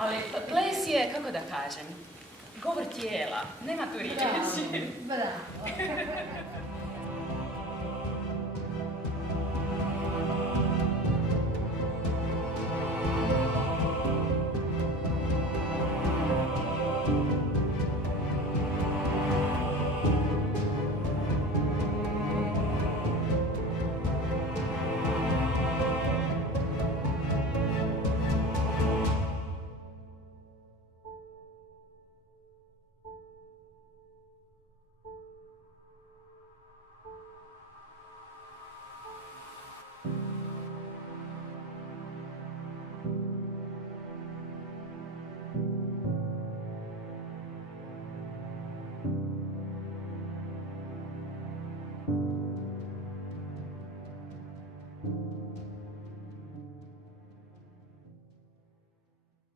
Ali ples je, kako da kažem, govor tijela, nema tu riječi. Bravo.